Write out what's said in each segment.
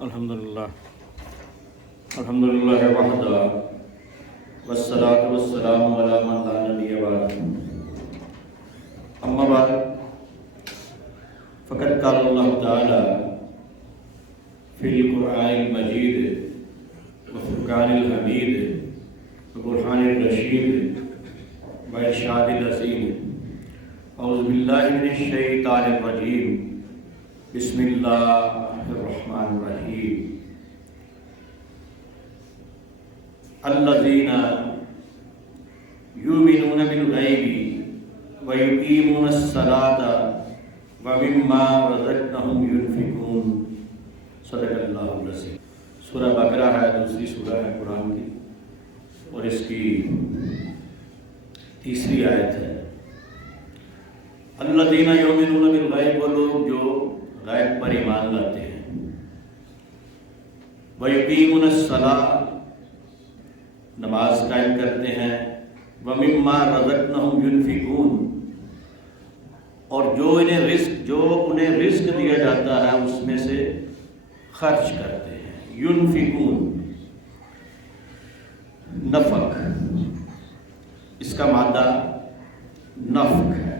الحمدللہ وحدہ والصلاة والسلام علی من لا نبی بعد اما بعد فقد قال اللہ تعالی فی القرآن المجید وفرقان الحمید وبرہان الرشید وارشاد العظیم اعوذ باللہ من الشیطان الرجیم بسم اللہ الرحمن الرحیم الذین یؤمنون بالغیب ویقیمون الصلاۃ ومما رزقناہم ینفقون صدق اللہ العظیم۔ سورہ بقرہ ہے، دوسری سورہ ہے قرآن کی، اور اس کی تیسری آیت ہے۔ الذین یؤمنون بالغیب، وہ لوگ جو غیب پر ایمان لاتے ہیں، ویقیمون الصلاۃ، نماز قائم کرتے ہیں، ومما رزقناہم ینفقون، اور جو انہیں رزق دیا جاتا ہے اس میں سے خرچ کرتے ہیں۔ ینفقون نفق، اس کا مادہ نفق ہے۔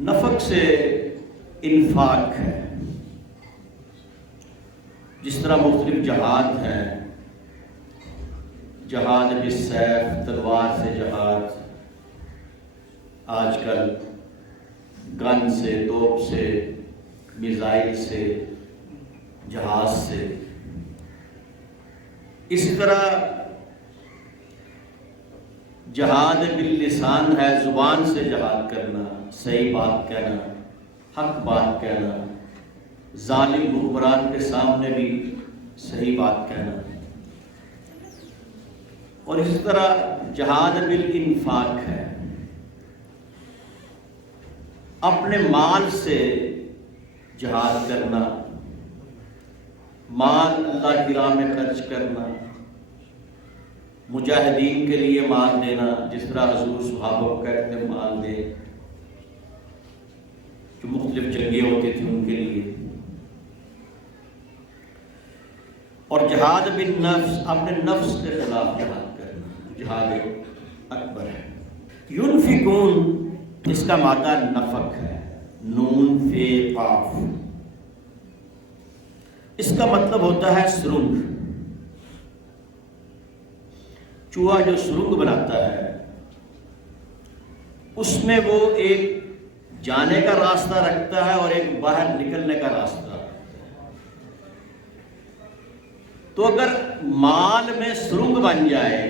نفق سے انفاق ہے۔ جس طرح مختلف جہاد ہیں، جہاد بالسیف، تلوار سے جہاد، آج کل گن سے، توپ سے، میزائل سے، جہاز سے، اسی طرح جہاد باللسان ہے، زبان سے جہاد کرنا، صحیح بات کہنا، حق بات کہنا، ظالم حکمران کے سامنے بھی صحیح بات کہنا، اور اسی طرح جہاد بالانفاق ہے، اپنے مال سے جہاد کرنا، مال اللہ کی راہ میں خرچ کرنا، مجاہدین کے لیے مال دینا، جس طرح حضور صحابہ کو کہتے ہیں مال دے، جو مختلف جنگیں ہوتی تھیں ان کے لیے، اور جہاد بالنفس، اپنے نفس کے خلاف جہاد کرنا، جہاد اکبر ہے۔ ینفقون، اس کا مادہ نفق ہے، نون فے قاف، اس کا مطلب ہوتا ہے سرنگ۔ چوہا جو سرنگ بناتا ہے اس میں وہ ایک جانے کا راستہ رکھتا ہے اور ایک باہر نکلنے کا راستہ رکھتا ہے۔ تو اگر مال میں سرنگ بن جائے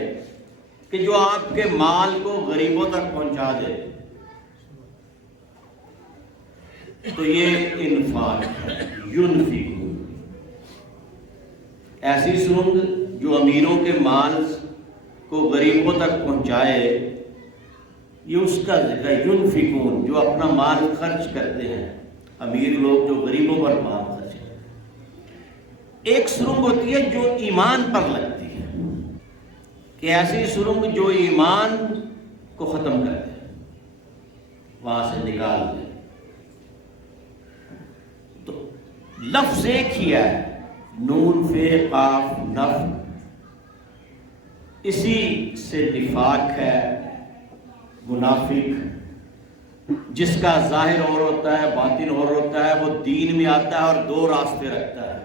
کہ جو آپ کے مال کو غریبوں تک پہنچا دے تو یہ انفاق ہے۔ ینفقون، ایسی سرنگ جو امیروں کے مال کو غریبوں تک پہنچائے، یہ اس کا ذکر ہے۔ ینفقون، جو اپنا مال خرچ کرتے ہیں، امیر لوگ جو غریبوں پر مال خرچ کرتے ہیں۔ ایک سرنگ ہوتی ہے جو ایمان پر لگتی ہے، کہ ایسی سرنگ جو ایمان کو ختم کر دے، وہاں سے نکال دے۔ تو لفظ ایک ہی ہے، نون فے قاف نفق، اسی سے نفاق ہے، منافق، جس کا ظاہر اور ہوتا ہے باطن اور ہوتا ہے، وہ دین میں آتا ہے اور دو راستے رکھتا ہے،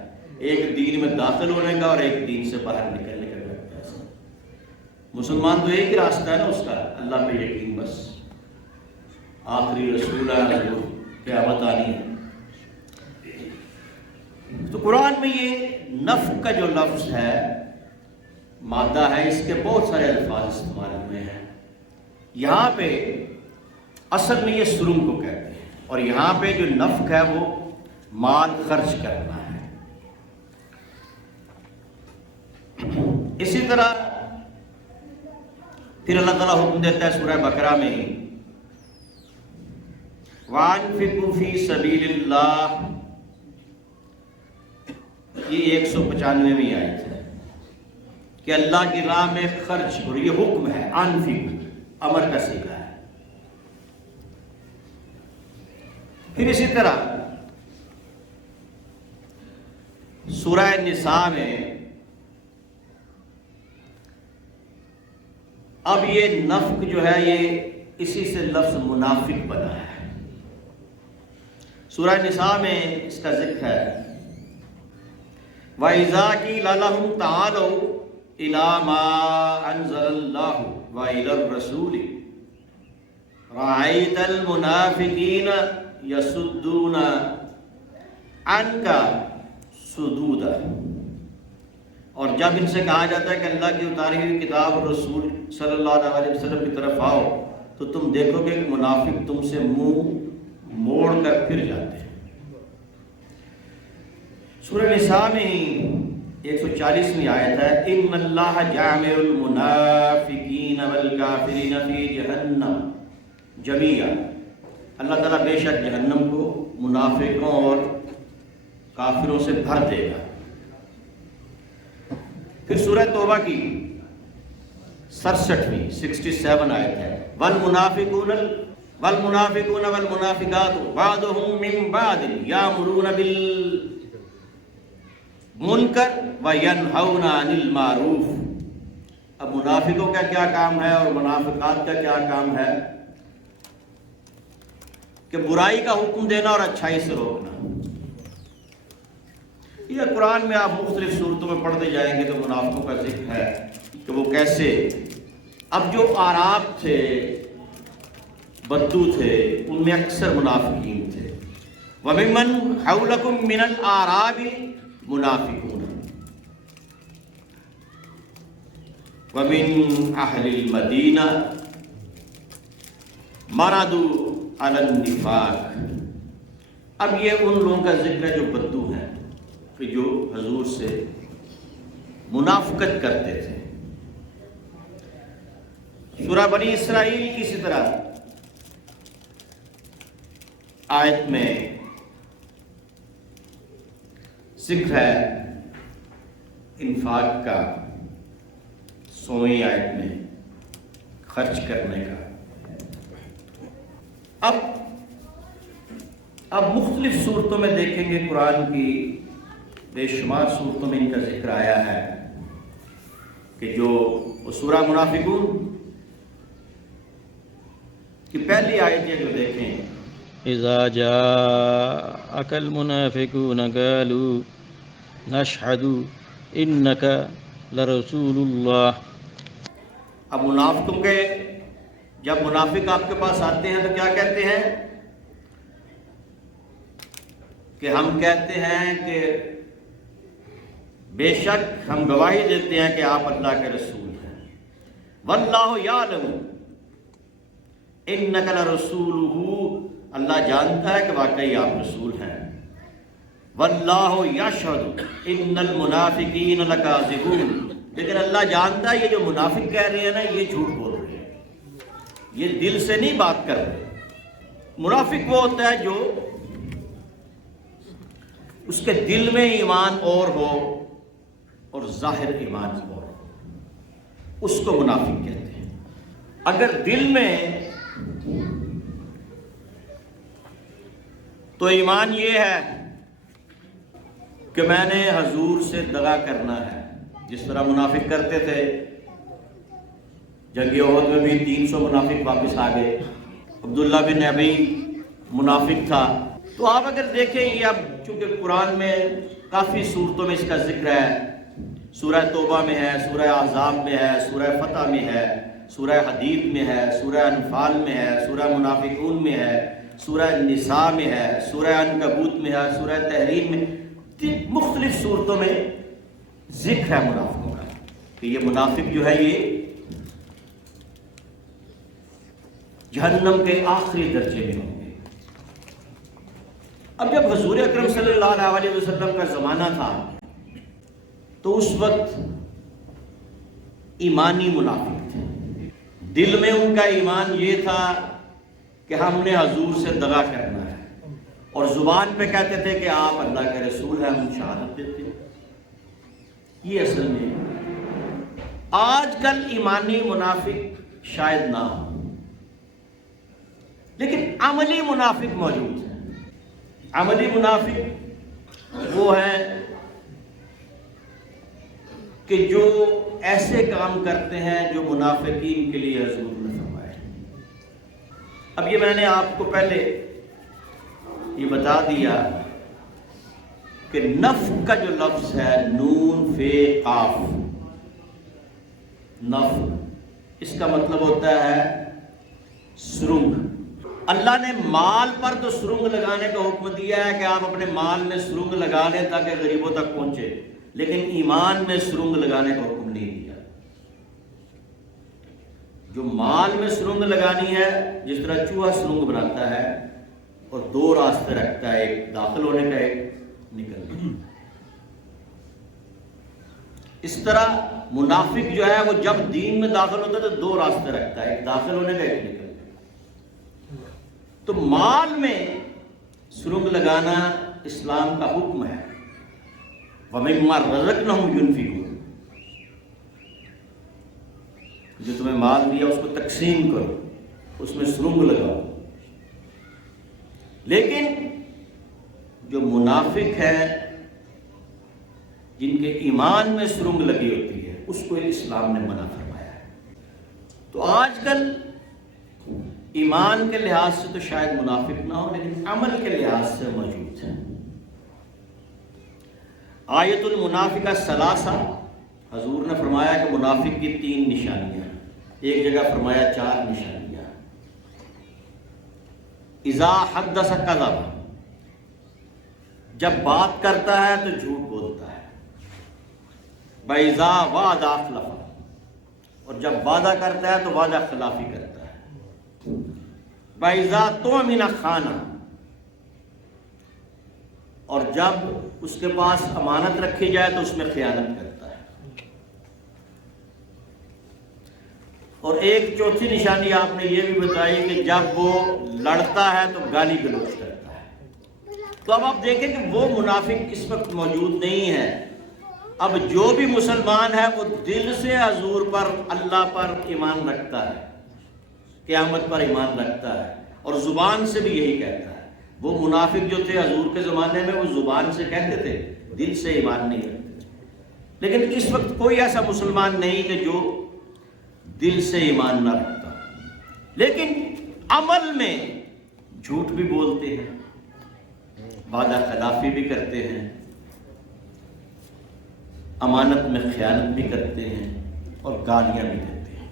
ایک دین میں داخل ہونے کا اور ایک دین سے باہر نکلنے کا رکھتا ہے۔ مسلمان تو ایک ہی راستہ ہے نا اس کا، اللہ پہ یقین، بس آخری رسول ہے، حضور قیامت آنی ہے۔ تو قرآن میں یہ نفق کا جو لفظ ہے، مادہ ہے، اس کے بہت سارے الفاظ استعمال ہوئے ہیں۔ یہاں پہ اصل میں یہ سرنگ کو کہتے ہیں، اور یہاں پہ جو نفق ہے وہ مال خرچ کرنا ہے۔ اسی طرح پھر اللہ تعالیٰ حکم دیتا ہے سورہ بقرہ میں ہی، وَأَنفِقُوا فِي سَبِيلِ اللَّهِ، یہ 195ویں آیت ہے کہ اللہ کی راہ میں خرچ، اور یہ حکم ہے، انفق امر کا صیغہ ہے۔ پھر اسی طرح سورہ نساء میں اب یہ نفق جو ہے یہ اسی سے لفظ منافق بنا ہے۔ سورہ نساء میں اس کا ذکر ہے وَإِذَا قِيلَ لَهُمْ تَعَالَوْا إِلَى مَا أَنزَلَ اللَّهُ وَإِلَى الرَّسُولِ رَأَيْتَ الْمُنَافِقِينَ يَصُدُّونَ عَنْكَ صُدُودًا۔ اور جب ان سے کہا جاتا ہے کہ اللہ کی اتاری ہوئی کتاب اور رسول صلی اللہ علیہ وسلم کی طرف آؤ تو تم دیکھو گے کہ منافق تم سے منہ موڑ کر پھر جاتے ہیں۔ سورہ نساء میں 140ویں آیت ہے ان اللہ جامع المنافقین والکافرین فی جہنم جمیعا، اللہ تعالیٰ بے شک جہنم کو منافقوں اور کافروں سے بھر دے گا۔ پھر سورہ توبہ کی 67ویں 67 آیت ہے والمنافقون والمنافقات بعضهم من بعض یامرون بالمنکر وینہون عن المعروف۔ اب منافقوں کا کیا کام ہے اور منافقات کا کیا کام ہے کہ برائی کا حکم دینا اور اچھائی سے روکنا۔ یہ قرآن میں آپ مختلف صورتوں میں پڑھتے جائیں گے تو منافقوں کا ذکر ہے کہ وہ کیسے، اب جو اعراب تھے بدو تھے ان میں اکثر منافقین تھے۔ وَمِمَّنْ حَوْلَكُمْ مِنَ الْأَعْرَابِ مُنَافِقُونَ وَمِنْ أَهْلِ الْمَدِينَةِ مَرَدُوا عَلَى النِّفَاقِ۔ اب یہ ان لوگوں کا ذکر ہے جو بدو ہیں کہ جو حضور سے منافقت کرتے تھے۔ سورہ بنی اسرائیل کی اسی طرح آیت میں ذکر ہے انفاق کا، 100ویں آیت میں خرچ کرنے کا۔ اب مختلف صورتوں میں دیکھیں گے قرآن کی بے شمار صورتوں میں ان کا ذکر آیا ہے کہ جو سورہ منافقون کی پہلی آیت یہ جو دیکھیں اذا جاءك المنافقون قالوا نشهد انك لرسول الله۔ اب منافقوں کے جب منافق آپ کے پاس آتے ہیں تو کیا کہتے ہیں کہ ہم کہتے ہیں کہ بے شک ہم گواہی دیتے ہیں کہ آپ اللہ کے رسول ہیں۔ واللہ یعلم انک لرسولہ، اللہ جانتا ہے کہ واقعی آپ رسول ہیں۔ واللہ یشہد ان المنافقین لکاذبون، لیکن اللہ جانتا ہے یہ جو منافق کہہ رہے ہیں نا یہ جھوٹ بول رہے ہیں، یہ دل سے نہیں بات کر رہے۔ منافق وہ ہوتا ہے جو اس کے دل میں ایمان اور ہو اور ظاہر ایمان اور ہو، اس کو منافق کہتے ہیں۔ اگر دل میں تو ایمان یہ ہے کہ میں نے حضور سے دغا کرنا ہے، جس طرح منافق کرتے تھے۔ جنگ احد میں بھی 300 منافق واپس آ گئے، عبداللہ بن ابی منافق تھا۔ تو آپ اگر دیکھیں یہ اب چونکہ قرآن میں کافی صورتوں میں اس کا ذکر ہے، سورہ توبہ میں ہے، سورہ احزاب میں ہے، سورہ فتح میں ہے، سورہ حدید میں ہے، سورہ انفال میں ہے، سورہ منافقون میں ہے، سورہ نساء میں ہے، سورہ عنکبوت میں ہے، سورہ تحریم میں، مختلف صورتوں میں ذکر ہے منافقوں کا کہ یہ منافق جو ہے یہ جہنم کے آخری درجے میں ہوں گے۔ اب جب حضور اکرم صلی اللہ علیہ وسلم کا زمانہ تھا تو اس وقت ایمانی منافق تھے، دل میں ان کا ایمان یہ تھا کہ ہم نے حضور سے دغا کرنا ہے، اور زبان پہ کہتے تھے کہ آپ اللہ کے رسول ہیں، ہم شہادت دیتے ہیں۔ یہ اصل میں آج کل ایمانی منافق شاید نہ ہو، لیکن عملی منافق موجود ہیں۔ عملی منافق وہ ہیں کہ جو ایسے کام کرتے ہیں جو منافقین کے لیے حضور نے فرمایا ہے۔ اب یہ میں نے آپ کو پہلے یہ بتا دیا کہ نفق کا جو لفظ ہے نون فے قاف، نفق اس کا مطلب ہوتا ہے سرنگ۔ اللہ نے مال پر تو سرنگ لگانے کا حکم دیا ہے کہ آپ اپنے مال میں سرنگ لگا لیں تاکہ غریبوں تک پہنچے، لیکن ایمان میں سرنگ لگانے کا حکم نہیں دیا۔ جو مال میں سرنگ لگانی ہے، جس طرح چوہا سرنگ بناتا ہے اور دو راستے رکھتا ہے، ایک داخل ہونے کا، ایک نکلنے کا، اس طرح منافق جو ہے وہ جب دین میں داخل ہوتا ہے تو دو راستے رکھتا ہے، ایک داخل ہونے کا، ایک نکلنے کا۔ تو مال میں سرنگ لگانا اسلام کا حکم ہے۔ وَمِمَّا رَزَقْنَاهُمْ يُنْفِقُونَ، جو تمہیں مال دیا اس کو تقسیم کرو، اس میں سرنگ لگاؤ۔ لیکن جو منافق ہے، جن کے ایمان میں سرنگ لگی ہوتی ہے، اس کو اسلام نے منع فرمایا ہے۔ تو آج کل ایمان کے لحاظ سے تو شاید منافق نہ ہو، لیکن عمل کے لحاظ سے موجود ہے۔ آیت المنافقہ ثلاثہ، حضور نے فرمایا کہ منافق کی 3 نشانیاں، ایک جگہ فرمایا 4 نشانیاں۔ اذا حدث کذب، جب بات کرتا ہے تو جھوٹ بولتا ہے۔ وَإِذَا وَعَدَ أَخْلَفَ، اور جب وعدہ کرتا ہے تو وعدہ خلافی کرتا ہے۔ وَإِذَا تُؤْمِنَ خَانَ، اور جب اس کے پاس امانت رکھی جائے تو اس میں خیانت کرتا ہے۔ اور ایک چوتھی نشانی آپ نے یہ بھی بتائی کہ جب وہ لڑتا ہے تو گالی گلوچ کرتا ہے۔ تو اب آپ دیکھیں کہ وہ منافق اس وقت موجود نہیں ہے۔ اب جو بھی مسلمان ہے وہ دل سے حضور پر، اللہ پر ایمان رکھتا ہے، قیامت پر ایمان رکھتا ہے، اور زبان سے بھی یہی کہتا ہے۔ وہ منافق جو تھے حضور کے زمانے میں، وہ زبان سے کہتے تھے، دل سے ایمان نہیں رکھتے۔ لیکن اس وقت کوئی ایسا مسلمان نہیں کہ جو دل سے ایمان نہ رکھتا، لیکن عمل میں جھوٹ بھی بولتے ہیں، وعدہ خلافی بھی کرتے ہیں، امانت میں خیانت بھی کرتے ہیں، اور گالیاں بھی دیتے ہیں۔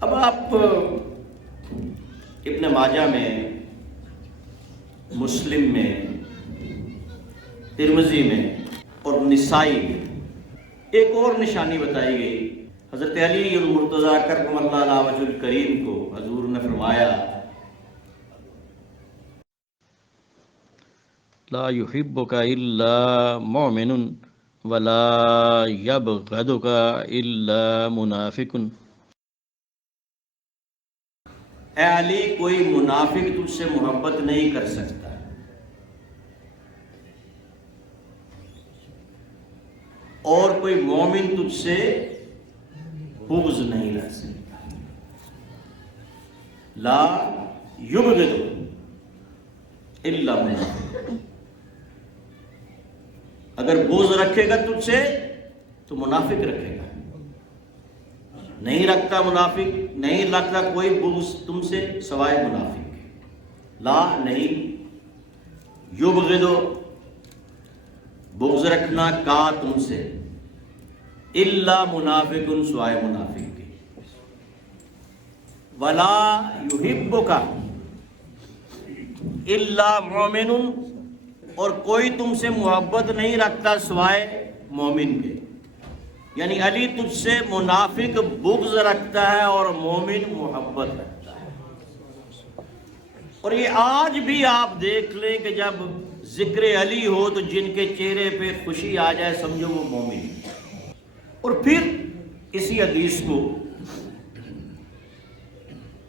اب آپ ابن ماجہ میں، مسلم میں، ترمذی میں اور نسائی میں ایک اور نشانی بتائی گئی۔ حضرت علی المرتضیٰ کرم اللہ علیہ وجہ الکریم کو حضور نے فرمایا، لا يحبك الا مؤمن ولا يبغضك الا منافق۔ اے علی، کوئی منافق تجھ سے محبت نہیں کر سکتا، اور کوئی مومن تجھ سے بغض نہیں رکھ سکتا۔ لا یبغض الا منافق، اگر بغض رکھے گا تجھ سے تو منافق رکھے گا، نہیں رکھتا منافق، نہیں رکھتا کوئی بغض تم سے سوائے منافق کے۔ لا نہیں، یبغض بغض رکھنا کا تم سے، الا منافق سوائے منافق کے۔ ولا یحبک الا مومن، اور کوئی تم سے محبت نہیں رکھتا سوائے مومن کے۔ یعنی علی تجھ سے منافق بغض رکھتا ہے اور مومن محبت رکھتا ہے۔ اور یہ آج بھی آپ دیکھ لیں کہ جب ذکر علی ہو تو جن کے چہرے پہ خوشی آ جائے سمجھو وہ مومن۔ اور پھر اسی حدیث کو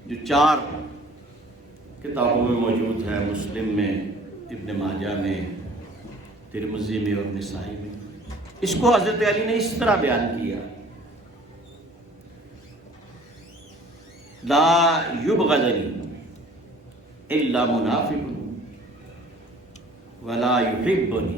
جو 4 کتابوں میں موجود ہے، مسلم میں، ابن ماجہ میں، ترمذی میں اور نسائی میں، اس کو حضرت علی نے اس طرح بیان کیا، لا یبغضنی الا منافق ولا یحبنی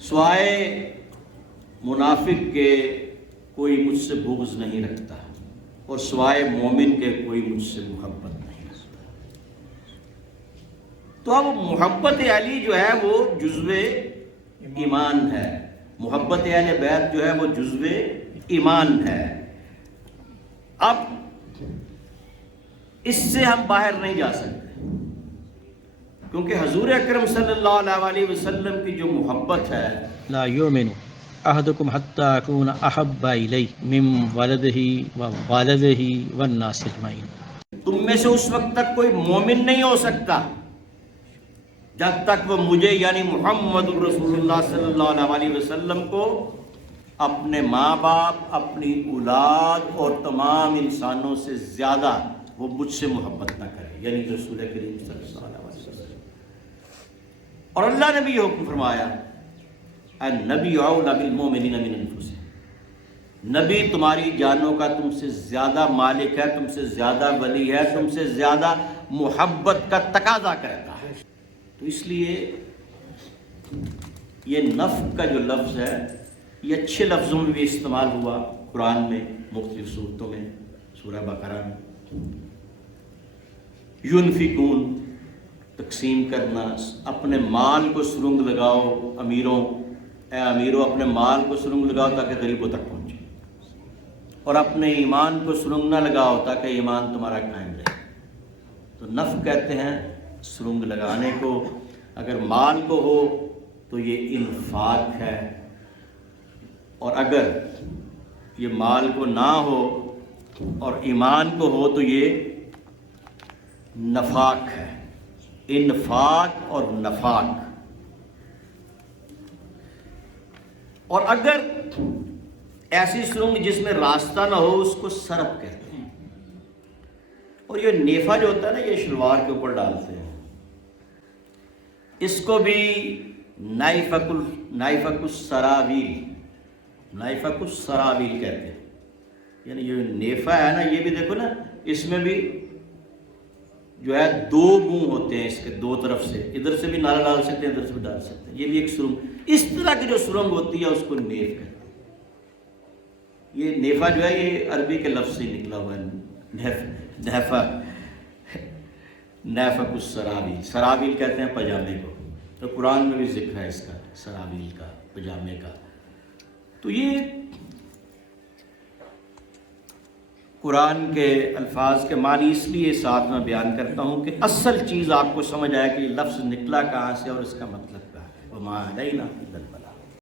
سوائے منافق کے کوئی مجھ سے بغض نہیں رکھتا اور سوائے مومن کے کوئی مجھ سے محبت نہیں رکھتا. تو اب محبت علی جو ہے وہ جزو ایمان ہے، محبت اہل بیت جو ہے وہ جزو ایمان ہے. اب اس سے ہم باہر نہیں جا سکتے، کیونکہ حضور اکرم صلی اللہ علیہ وسلم کی جو محبت ہے، لا یؤمن احدکم حتی اکون احب الیہ من ولدہ ووالدہ والناس اجمعین. تم میں سے اس وقت تک کوئی مومن نہیں ہو سکتا جب تک وہ مجھے یعنی محمد رسول اللہ صلی اللہ علیہ وسلم کو اپنے ماں باپ، اپنی اولاد اور تمام انسانوں سے زیادہ وہ مجھ سے محبت نہ کرے، یعنی رسول کریم صلی اللہ علیہ وسلم. اور اللہ نے بھی یہ حکم فرمایا، النبی اولی بالمؤمنین من انفسہم، نبی تمہاری جانوں کا تم سے زیادہ مالک ہے، تم سے زیادہ ولی ہے، تم سے زیادہ محبت کا تقاضا کرتا ہے. تو اس لیے یہ نفع کا جو لفظ ہے یہ اچھے لفظوں میں بھی استعمال ہوا قرآن میں، مختلف صورتوں میں، سورہ بقرہ میں. ينفقون، تقسیم کرنا، اپنے مال کو سرنگ لگاؤ. امیروں، اے امیروں اپنے مال کو سرنگ لگاؤ تاکہ غریبوں تک پہنچے، اور اپنے ایمان کو سرنگ نہ لگاؤ تاکہ ایمان تمہارا قائم رہے. تو نفع کہتے ہیں سرنگ لگانے کو. اگر مال کو ہو تو یہ انفاق ہے، اور اگر یہ مال کو نہ ہو اور ایمان کو ہو تو یہ نفاق ہے. انفاق اور نفاق. اور اگر ایسی سرنگ جس میں راستہ نہ ہو اس کو سرپ کہتے ہیں. اور یہ نیفا جو ہوتا ہے نا، یہ شلوار کے اوپر ڈالتے ہیں، اس کو بھی نائفق السراویل، نائفق السراویل کہتے ہیں. یعنی یہ نیفا ہے نا، یہ بھی دیکھو نا، اس میں بھی جو ہے دو منہ ہوتے ہیں، اس کے دو طرف سے، ادھر سے بھی نعرہ ڈال سکتے ہیں، ادھر سے بھی ڈال سکتے ہیں. یہ بھی ایک سرنگ، اس طرح کی جو سرنگ ہوتی ہے اس کو نیف کہتے ہیں. یہ نیفا جو ہے یہ عربی کے لفظ سے نکلا ہوا ہے، نیفا، نیفق السراویل. سراویل کہتے ہیں پجامے کو، تو قرآن میں بھی ذکر ہے اس کا، سراویل کا، پجامے کا. تو یہ قرآن کے الفاظ کے معنی اس لیے ساتھ میں بیان کرتا ہوں کہ اصل چیز آپ کو سمجھ آئے کہ یہ لفظ نکلا کہاں سے اور اس کا مطلب کیا ہے. وما علینا الا البلاغ.